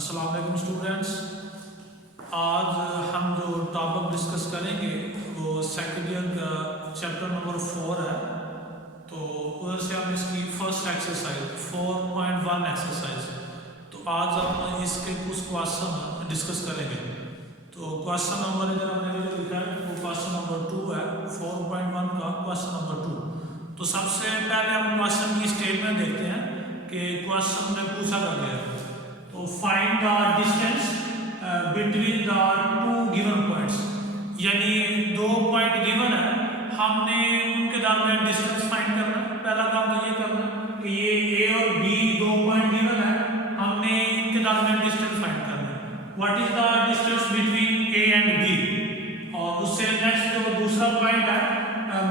अस्सलाम वालेकुम स्टूडेंट्स। आज हम जो टॉपिक डिस्कस करेंगे वो सेकंड ईयर का चैप्टर नंबर 4 है। तो उधर से हम इसकी फर्स्ट एक्सरसाइज 4.1 एक्सरसाइज, तो आज हम इसके कुछ क्वेश्चन डिस्कस करेंगे। तो क्वेश्चन नंबर इधर हमने जो लिखा है वो क्वेश्चन नंबर 2 है, 4.1 का क्वेश्चन नंबर 2। तो सबसे पहले हम क्वेश्चन की स्टेटमेंट देखते हैं कि क्वेश्चन में पूछा गया है। तो find the distance between the two given points, यानी दो पॉइंट गिवन है, हमने उनके दरमियान डिस्टेंस फाइंड करना है। पहला काम तो ये करना कि ये ए और बी दो पॉइंट गिवन है, हमने इनके दरमियान डिस्टेंस फाइंड करना है। What is the distance between A and B. और उससे नेक्स्ट जो दूसरा पॉइंट है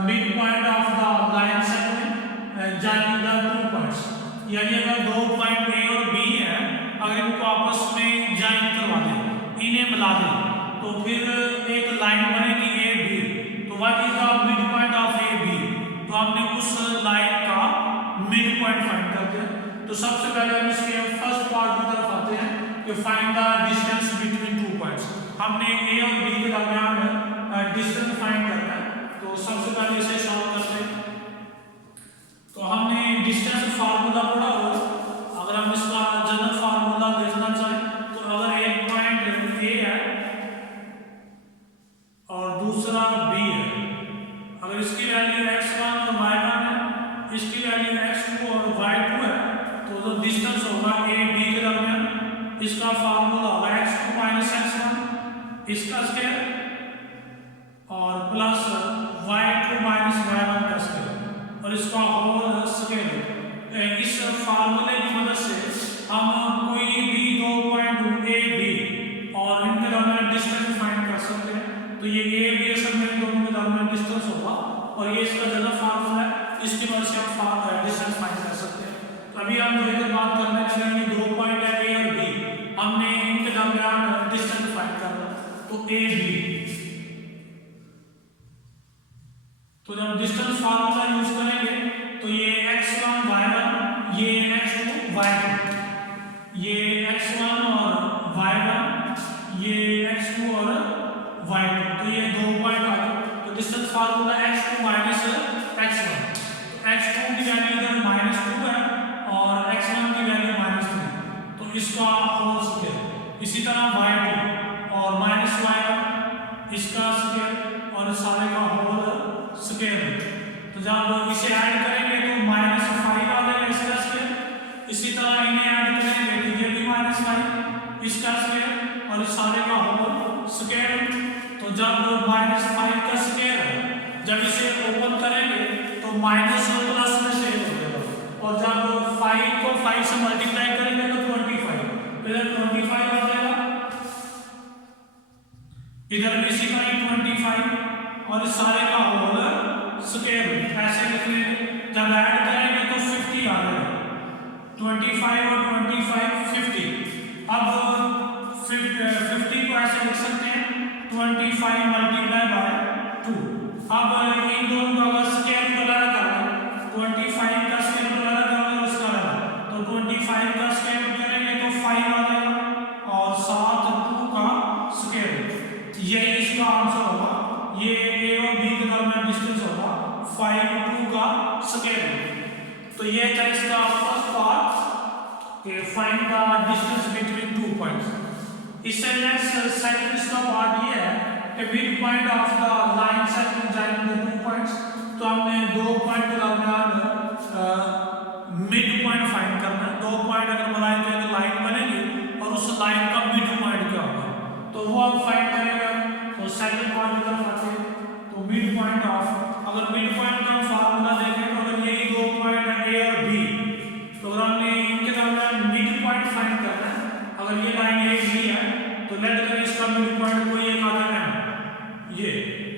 mid point of the line segment joining the two points, यानी अगर दो पॉइंट ए और बी है, अगर इनको आपस में ज्वाइन करवा दें, इन्हें मिला दें, तो फिर एक लाइन बनेगी ए बी। तो what is the mid point of A B. तो हमने उस लाइन का मिड पॉइंट फाइंड करते हैं। तो सबसे पहले हम इसके फर्स्ट पार्ट की तरफ आते हैं कि find the distance between two points. हमने ए और बी के दरमियान डिस्टेंस फाइंड करना है। तो सबसे पहले इसे सॉल्व करते हैं। तो हमने डिस्टेंस फार्मूला पढ़ा हो, अगर हम इसका जनरल फार्मूला देखना चाहें तो अगर एक पॉइंट ए है और दूसरा बी है, अगर इसकी वैल्यू x1 और y1 है, इसकी वैल्यू x2 और y2 है, तो जो डिस्टेंस होगा ए बी के दरमियान, इसका फार्मूला होगा x2 - x1 इसका स्क्वायर और प्लस y2 - y1 का स्क्वायर और इसका होल स्क्वायर। इस फार्मूले की मदद से हम कोई भी दो पॉइंट ए बी और इनके दरमियान डिस्टेंस फाइंड कर सकते हैं। तो ये ए बी असल में इन दोनों के दरमियान डिस्टेंस होगा और ये इसका जनरल फार्मूला है, इसकी मदद से हम डिस्टेंस फाइंड कर सकते हैं। तो अभी हम जो इधर बात करने चलेंगे, दो पॉइंट है ए और बी, हमने इनके दरमियान डिस्टेंस फाइंड करना। तो ए बी, तो जब डिस्टेंस फार्मूला यूज करेंगे तो ये x1 y1, ये x2 y2, ये x1 और y1, ये x2 और y2, तो ये दो पॉइंट आ गए। तो distance formula x2 minus x1, तो x2 की वैल्यू इधर -2 है और x1 की वैल्यू -3, तो इसका होल स्क्वायर। इसी तरह y2 और -y1 इसका स्क्वायर और सारे का होल स्क्वायर। तो जब इसे ऐड करेंगे तो -5 आ जाएगा इसका स्क्वायर। इसी तरह इन्हें ऐड करेंगे तो ये भी -5 इसका स्क्वायर और इस सारे का होल स्क्वायर। तो जब -5 का स्क्वायर है, जब इसे ओपन करेंगे तो माइनस और प्लस में सेव हो जाएगा और जब 5 को 5 से मल्टीप्लाई करेंगे तो 25, तो इधर 25 आ जाएगा, इधर भी इसी का 25 और इस सारे का होल स्क्वायर। ऐसे लिख लेंगे। जब ऐड करेंगे तो 50 आ जाएगा, 25 और 25 50। अब 50 को ऐसे लिख सकते हैं 25 × 2। अब इन दोनों का अगर स्क्वायर निकालना करना, 25 का स्क्वायर निकालना करना उसका लगा, तो 25 का स्क्वायर करेंगे तो 5 आ जाएगा और 7 2 का स्क्वायर। ये इसका आंसर होगा। ये ए और बी के दरमियान डिस्टेंस होगा 5 2 का स्क्वायर। तो ये था इसका फर्स्ट पार्ट कि find the distance between two points. इससे नेक्स्ट सेकंड इसका पार्ट ये है कि mid point of the line segment joining the two points. तो हमने दो पॉइंट के दरमियान मिड पॉइंट फाइंड करना है। दो पॉइंट अगर बनाएंगे तो लाइन बनेगी और उस लाइन का मिड पॉइंट क्या होगा, तो वो हम फाइंड करेंगे। तो सेकंड पॉइंट की तरफ आते हैं। तो मिड पॉइंट ऑफ, अगर मिड पॉइंट का फार्मूला देखें तो अगर यही दो पॉइंट है ए और बी, तो अगर हमने इनके दरमियान मिड पॉइंट फाइंड करना है, अगर ये लाइन ए बी है तो लेट करें इसका मिड पॉइंट कोई एक आता है ये।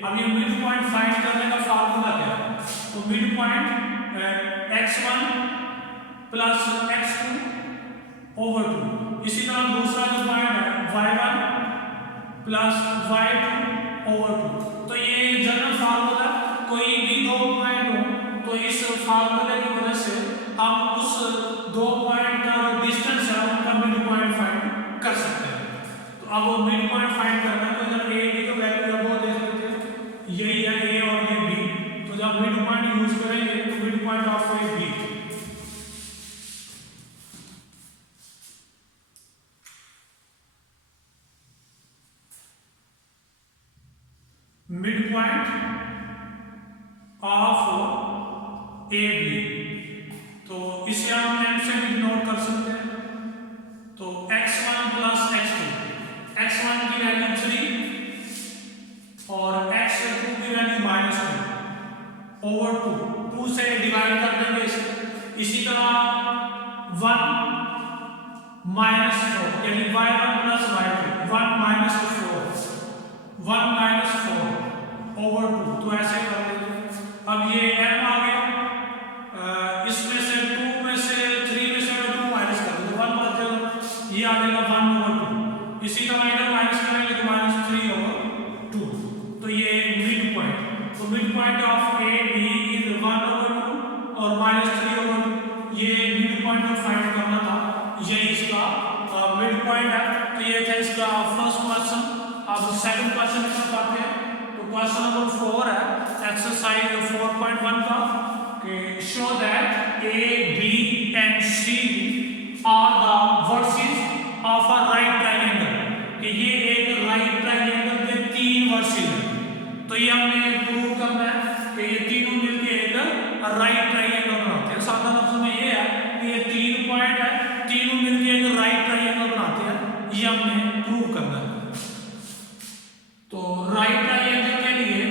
अब ये मिड पॉइंट फाइंड करने का फार्मूला क्या है, तो mid point x1 plus x2 over 2। इसी तरह दूसरा जो पॉइंट है y1 प्लस y2 ओवर 2। तो ये जनरल फार्मूला, कोई भी दो पॉइंट हो तो इस फार्मूले की वजह से हम उस दो पॉइंट का डिस्टेंस है उनका मिड पॉइंट फाइंड कर अब वो मिड पॉइंट फाइंड करना है, तो जब ए बी का वैल्यू है वो देख लेते हैं, यही है ए और ये बी, तो जब मिड पॉइंट यूज करेंगे तो mid point of A B, mid point of A B, तो इसे हम एम से भी नोट कर सकते हैं। तो x1 प्लस x2, x1 की वैल्यू 3 और x2 की वैल्यू -2 ओवर 2 से डिवाइड कर देंगे इसे। इसी तरह 1 -4 यानी y1 प्लस y2, 1 -4 ओवर 2, तो ऐसे कर देंगे। अब ये m आ गया, इसमें से 2 में से 3 में से 2 माइनस कर दो, 1 बच जाएगा, ये आ जाएगा 1 ओवर 2। इसी तरह इधर माइनस करेंगे तो -3 ओवर 2, तो ये मिड पॉइंट, तो mid point of A B is 1 over 2 और -3 ओवर 2, ये मिड पॉइंट को फाइंड करना था, ये इसका मिड पॉइंट है। तो ये था इसका फर्स्ट क्वेश्चन। अब सेकंड क्वेश्चन में पाते हैं, तो क्वेश्चन नंबर 4 है एक्सरसाइज 4.1 का, show that A, B and C are the vertices of a right triangle, कि ये एक राइट ट्रायंगल के 3 वर्सेस हैं। तो ये हमने प्रूव करना है कि ये तीनों मिलके एक राइट ट्रायंगल बनाते हैं। साधारण लफ्ज़ों में ये है कि ये 3 पॉइंट है, तीनों मिलके एक राइट ट्रायंगल बनाते हैं, ये हमने प्रूव करना है। तो राइट ट्रायंगल के लिए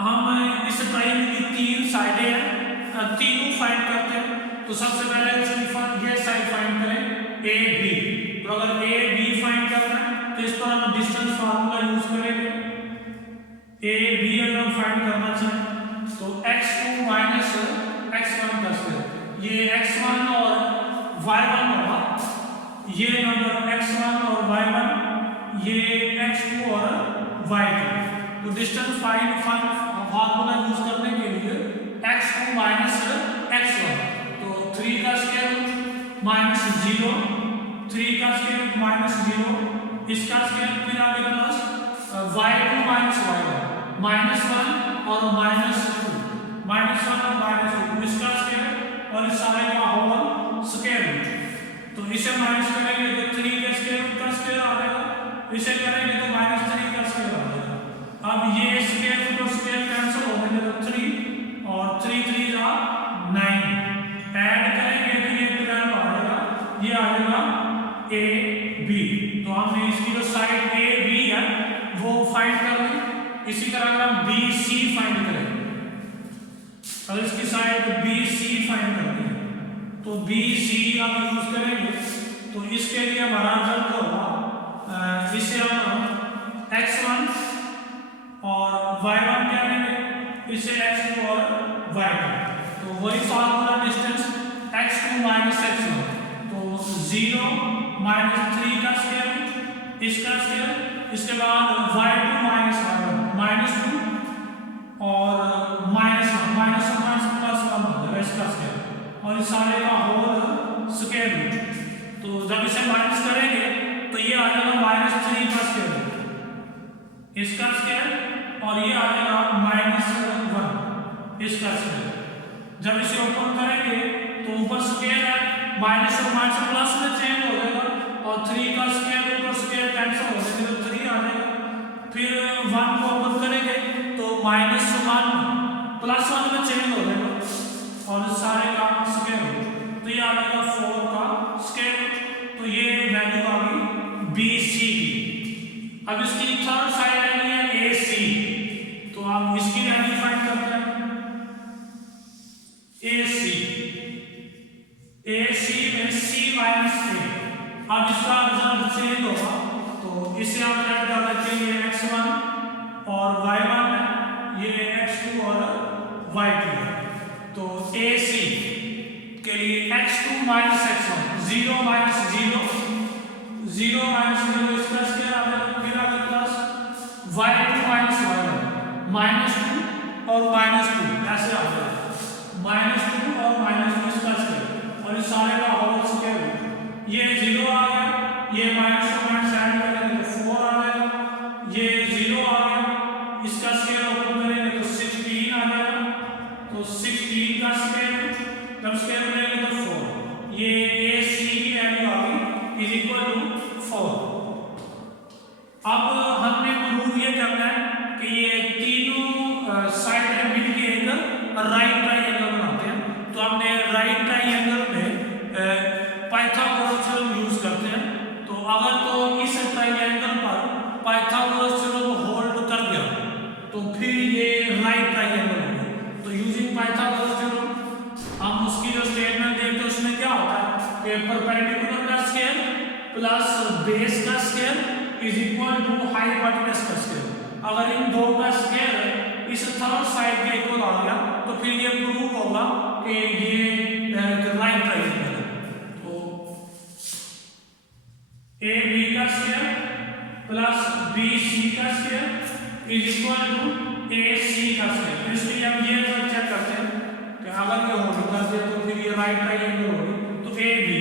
हम इस ट्रायंगल की 3 साइडें हैं, तीनों फाइंड करते हैं। तो सबसे पहले इसकी ये साइड फाइंड करें ए बी, तो अगर ए बी फाइंड करना है तो इस पर हम डिस्टेंस फार्मूला यूज करेंगे। ए बी अगर हम फाइंड करना चाहें तो x2 माइनस x1 प्लस, ये x1 और y1 होगा, ये नंबर x1 और y1, ये x2 और y2। तो डिस्टेंस फाइंड फार्मूला यूज करने के लिए x2 माइनस x1, तो 3 का स्क्वायर रूट माइनस 0, 3 का स्क्वायर रूट माइनस 0, इसका स्क्वायर फिर आगे प्लस y2 माइनस y1 -1 और -2, -1 और -2, इसका स्क्वायर और इस सारे का होल स्क्वायर रूट। तो इसे माइनस करेंगे तो 3 के स्क्वायर रूट का स्क्वायर आ जाएगा, इसे करेंगे तो -3 का स्क्वायर आ जाएगा। अब ये स्क्वायर रूट और स्क्वायर कैंसिल हो गए तो 3 और 3 3 जा 9, ऐड करेंगे तो ये 12 आ जाएगा, ये आ जाएगा ए बी। तो हमने इसकी जो साइड ए बी है वो फाइंड कर ली। इसी तरह अगर हम बी सी फाइंड करें, अगर इसकी साइड बी सी फाइंड करते हैं तो बी सी हम यूज करेंगे, तो इसके लिए हमारा रिजल्ट होगा, इसे हम x1 और y1 क्या लेंगे, इसे x2 और y2, तो वही formula distance x2 minus x1, तो 0 -3 का स्क्वायर रूट, इसका स्क्वायर, इसके बाद y2 माइनस y1 -2 और -1 प्लस 1 हो जाएगा इसका स्क्वायर, और इस सारे का होल स्क्वायर रूट। तो जब इसे माइनस करेंगे तो ये आ जाएगा -3 का स्क्वायर रूट, इसका स्क्वायर, और ये आ जाएगा -1 इसका स्क्वायर। जब इसे ऊपर करेंगे तो ऊपर स्क्वायर है, माइनस और माइनस प्लस में चेंज हो जाएगा, और 3 का स्क्वायर ऊपर स्क्वायर कैंसिल हो जाएगा तो 3 आ जाएगा। फिर 1 को ऊपर करेंगे तो -1 प्लस 1 में चेंज हो जाएगा, और सारे का स्क्वायर रूट, तो ये आ जाएगा 4 का स्क्वायर रूट। तो ये वैल्यू आ गई बी सी की। अब इसकी थर्ड साइड है ए सी, तो आप इसकी वैल्यू फाइंड करते हैं ए सी में c माइनस a। अब इसका रिजल्ट चेंज होगा, तो इसे हम ऐड कर लेते हैं, ये x1 और y1 है, ये x2 और y2 है। तो AC के लिए x2 minus x1, 0 minus 0, 0 minus 0 इसका स्क्वायर आ जाएगा, फिर आगे प्लस y2 माइनस y1 -2 और -2 ऐसे आ जाएगा, -2 और -2 इसका स्क्वायर, और इस सारे का होल स्क्वायर, ये 0 आ गया, ये माइनस ऐड करेंगे अब हमने प्रूव ये करना है कि ये तीनों साइड में मिलके एक राइट ट्राइंगल बनाते हैं। तो हमने राइट ट्राइंगल में पाइथागोरस थ्योरम यूज करते हैं। तो अगर तो इस ट्राइंगल पर पाइथागोरस थ्योरम होल्ड कर गया तो फिर ये राइट ट्राइंगल होगा। तो यूजिंग पाइथागोरस थ्योरम हम उसकी जो स्टेटमेंट देखते हैं उसमें क्या होता है कि परपेंडिकुलर का स्क्वायर प्लस बेस का square is equal to hypotenuse का स्क्वायर। अगर इन दो का स्क्वायर इस थर्ड साइड के इक्वल आ गया तो फिर ये प्रूव होगा कि ये राइट ट्राइंगल है। तो ए बी का स्क्वायर प्लस बी सी का स्क्वायर इज इक्वल टू ए सी का स्क्वायर। इसलिए हम ये चेक करते हैं कि अगर ये होल्ड कर दे तो फिर ये राइट ट्राइंगल होगी। तो ए बी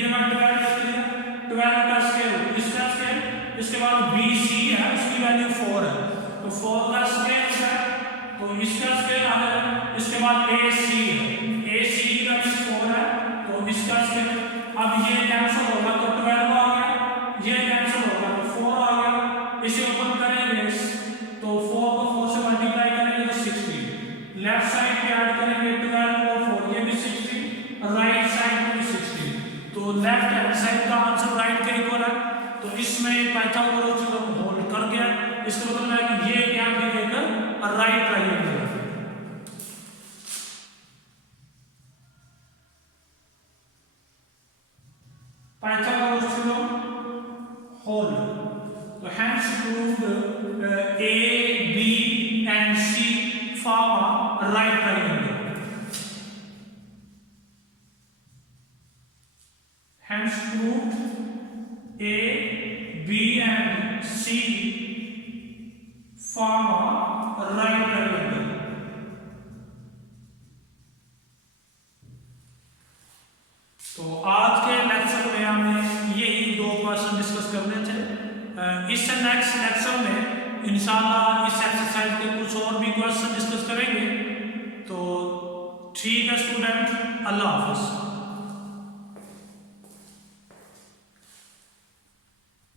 के बाद 12 कर दिया, 12 का स्क्वायर इसका स्क्वायर, इसके बाद बी सी है उसकी वैल्यू 4 है तो 4 का स्क्वायर है तो इसका स्क्वायर आ गया। इसके बाद ए सी है, ए सी की वैल्यू 4 है तो इसका स्क्वायर। अब ये कैंसिल होगा तो 12 आ गया, ये कैंसिल होगा तो 4 आ गया। इसे ओपन करेंगे तो 4 को 4 से मल्टीप्लाई करेंगे तो 60, लेफ्ट साइड पे ऐड करेंगे 12 और 4 ये भी 60, राइट साइड पे भी 60। तो लेफ्ट हैंड साइड का आंसर राइट के इक्वल है। तो इसमें पाइथागोरस थ्योरम होल्ड कर गया। इसका मतलब है कि ये क्या दिखेगा राइट ट्राइंगल है। Pythagoras theorem hold. तो hence proved A, B and C form a right triangle. Hence proved A, B and C form a right triangle. तो आज के लेक्चर में हमने यही दो क्वेश्चन डिस्कस करने थे। इस नेक्स्ट लेक्चर में इंशाल्लाह इस एक्सरसाइज के कुछ और भी क्वेश्चन डिस्कस करेंगे। तो ठीक है स्टूडेंट, अल्लाह हाफ़िज़।